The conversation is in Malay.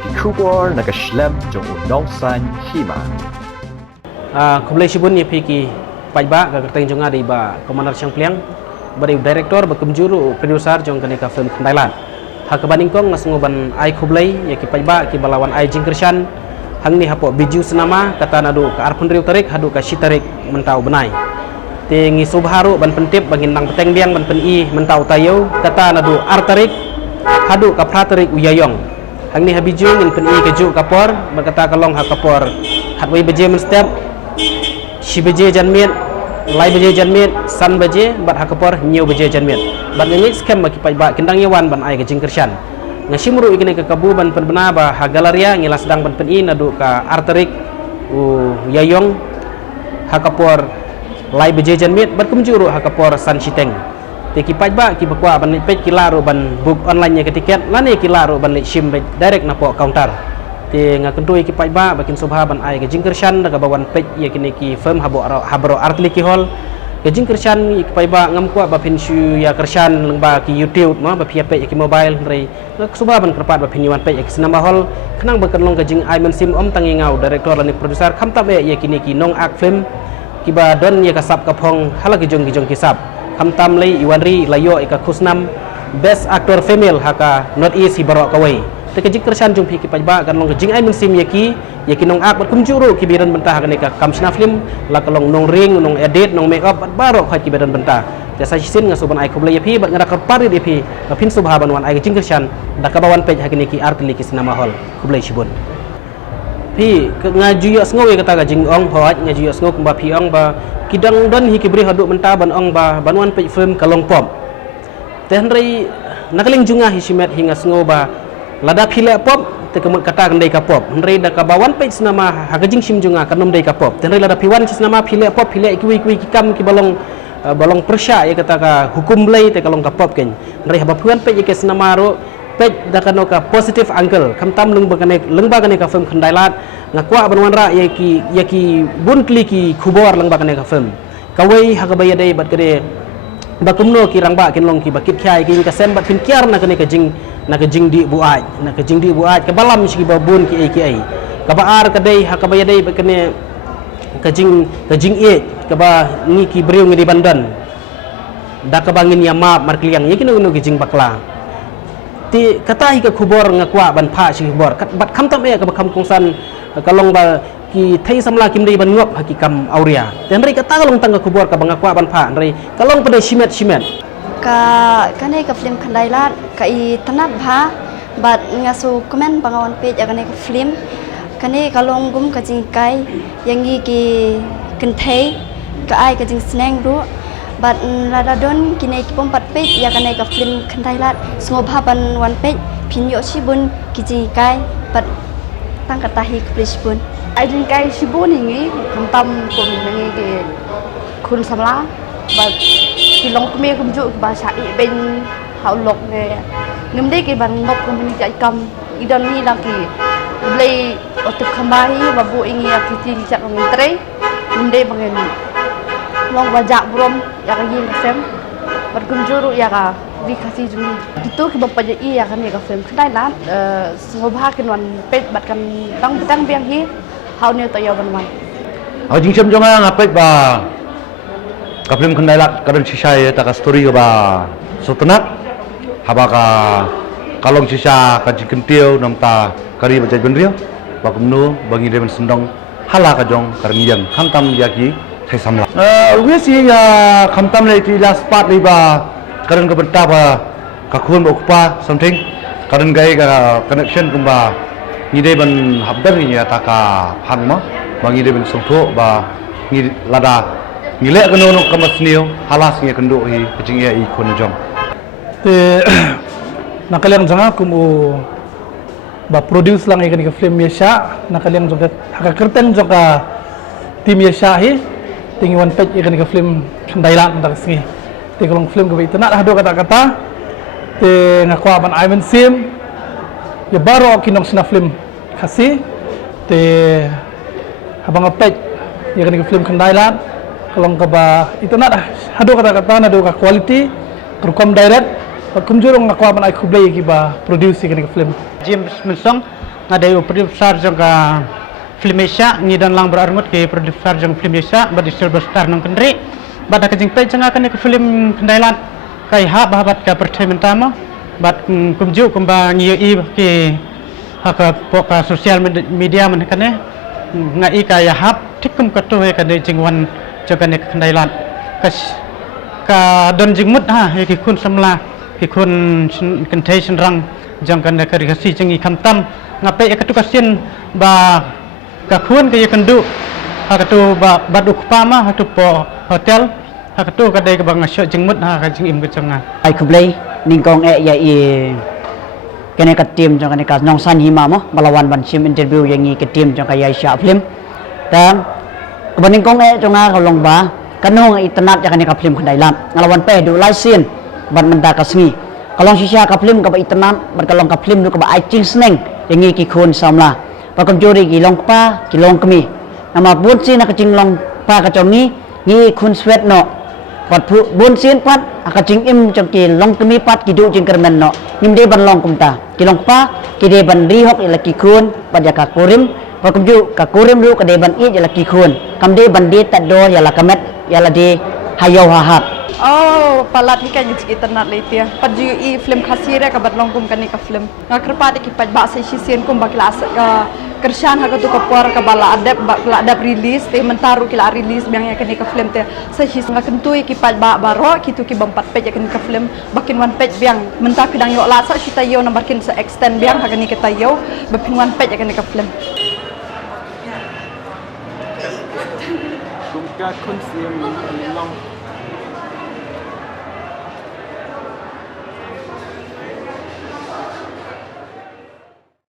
Kubor nakaslem jong unongsan hima. Kublai Shibun ni piki pajba ka kerteng jong adi ba Komander Siang Pliang bari director ba kumjuru producer jong kaneka film Thailand. Hakabaningkong nasunguban ai kublai ya ki pajba ki balawan ai jingkershan hang ni hapo biju senama kata nadu ka arpun riu tarik hadu ka shitarik mentau benai. Tingi subharu ban pentip bangin nang peteng biang ban peni mentau tayo kata nadu artarik hadu ka pratarik uyayong. Hang ni habiju ngin peni keju kapor berkata kalong ha kapor hatwai beje men step shi beje janmiet lai beje janmiet san beje bat ha kapor nyeu beje janmiet bat ngik scam baki pajba kindang yawan ban ai ke jingkershan ngasimru ikene ke kabu ban penbena ba ha galeria ngila sedang ban peni nadu ka artarik uyayong ha kapor lai beje janmiet bat kumjuru ha kapor san shiteng teki pajba ki bakwa ban pej kilaro ban book online nya ke tiket lani kilaro ban le sim direct na po counter te ngakentui ki pajba bakin subha ban ai ke jingkershan daga bawan pej ya kini ki firm habro artli ki hol ke jingkershan ki pajba ngam kwa ba pinshu ya kershan lengba ki youtube ma ba pia pej ki mobile rei subha ban kerpat ba pinyuan pej ki senamba hol kenang bakan long ke jing ai men sim om tangi ngau director lani producer kham tabe ya kini ki nong ak film ki ba don ya kasap kapong halaki jong ki sap Hamtam lay Iwanri layo ika kusnam best actor female haka not east hibaro kawai te kejik kersan jung piki pajba kan long kejing ai mensim yaki nong ak kumjuru kibiran bentah kan ika kamsna film la kalong nong ring nong edit nong make up baro khat kibiran bentah te sa sin ngasuban ai kublai yapi bat ngara pari depi pin subhaban wan ai kejing kersan dakabawan pej hakini ki art liki sinama hall kublai shibun pi ngaju yo sngowe kata gajing ong hoj ngaju yo sngo kumba pi ong ba kidang don hi kibri haduk menta ban ong ba banwan pej film kalong pop tenrei nakaling junga hi simet hinga sngo ba lada phile pop te kemut kata kendai ka pop henrei da ka bawan pej senama hagajing sim junga kanom dei ka pop tenrei lada piwan senama phile pop phile kiwi kikam ki balong persya ya kata ka hukum lei te kalong ka pop ken henrei haba puan pej ke senama ro pej da kano ka positive angle kamtam lengba kane ka film khandailat ngakwa banwan ra yaki buntli ki khubor lengba kane ka film kawai hagabaya dei bat kade bakumno ki rangba kin long ki bakit khyai ki ka sem bat pin kiar na kane ka jing di buaj ka balam shi babun ki ai ka baar ka dei hakabaya dei bat kane ka jing e ka ba ni ki breu ngi di bandan da ka bangin ya map markliang yaki no ki jing bakla ti kata hi ka khubor ngakwa ban pha shi khubor bat kham tam e ka bakham kongsan kalong ba ki thai samla kim dei ban ngop hakikam auria ten rei kata kalong tang ka khubor ka bangakwa ban pha rei kalong pada simet ka kane ka film khandailat ka i tanat bha bat ngasu comment bangawan page kane ka film kane kalong gum ka jingkai yangi ki kenthei ka ai ka jing sneng ru bat radadon kine ki pompat page ya kane ka film khandailat sngobaban wan page pinyo shibun ki jingkai bat tang kata hi Shibun ai jingkai Shibun ini kamtam kum ngi ki kun samla bat kilong kme kumju bahasa i ben haulok ne ngimde ki ban nok kum ni kai kam idan ni laki blai otuk khambai babu ingi akiti cak ngentre ngimde bangen long bajak brom ya ka yin sem bat kumjuru ya ka dikasih juli itu ke bapak jadi ya kan ya ka film Thailand ngobha kin wan pej bat kan tang biang hi hau ne tayo ban jing sem jonga ngapet ba ka film Thailand karon sisai ta ka story ba sotenat haba ka kalong sisa ka jikentiu namta kari bajai benrio ba kumnu bangi demen sendong hala ka jong karniang khamtam yaki thai samla wesi ya khamtam le ti last part le ba karon ka benta ba ka khun ba ukpa something karon gai ka connection kumba ni de ban habdar ni ya ta ka hangma bangi de ban songtho ba ni lada ngile ka no ka masniu halas ngi kendo hi kicing ya i khun jong te nakaliang janga kumu ba produce lang ikan ka film yesha nakaliang jong ka kerteng jong ka tim yesha hi tingiwan pej ikan ka film Thailand ndak singi te kalong film ka itana hado kata-kata te ngakwa ban Ivan Sim ya baro kinong sina film kasi te habang pej ikan ka film Thailand kalong ka ba itana hado kata-kata nado ka quality terkom direct kumjurong ngakwa ban ai kublai ki ba produce ikan ka film James Mensong ngadai produser juga film Asia ngidan lang berarmut ke produser jong film Asia badi Silverstar nang kendri bada kajing pe jang akan ke film kendailan kai ha bahabat ka pertainment tama bat kumju kumba ngiyi ke haka poka sosial media man kane ngai ka ya hap tikum ka to he kane jingwan jaga ne kendailan kas ka don jingmut ha he ki kun samla ki kun contation rang jang kan ka rikasi jangi kamtam ngapai ka tukasin ba ka kun ke kendu hakatu ba baduk pama hatu po hotel hakatu kadai ka bang asyo jingmut ha ka jing im ka changa ai kublai ningkong ya i kene ka tim jang kene ka nong san hima mo melawan ban sim interview yang i ke tim jang ka ya sya film dan kebaningkong jang ka long ba kanong itanat jang kene ka film khandailan ngalawan pe du lai sin ban menda ka sngi kalong sisya ka film ka ba itanat ban kalong ka film du ka ba ai ching sneng yang i ki khun samla pakam jori ki long pa ki long kemi nama bun sin ka ching long pa ka chongi ni khun swet no pat bun sin pat ka ching im chong ki long kemi pat ki du ching kermen no nim de ban long kumta ki long pa ki de ban ri hok ila ki khun pat ya ka kurim pakam ju ka kurim ru ka de ban i ila ki khun kam de ban de ta do ya la kamet ya la de hayo hahat Oh, palat hikan yung internet letia. Paju i film khasira ka batlong kum kani ka film. Ngakrpa de ki paj ba sai sisen kum bakla ka kershan ha ka tu ka por ka bala adap release te mentaru ki la release biang ya kani ka film te sai sis ngakentu ki paj ba baro ki tu ki bampat pej ya kani ka film bakin one page biang mentar pidang yo la sa sita yo nambar kin sa extend biang ha kani kita yo bakin one page ya kani ka film. Kum ka kun film long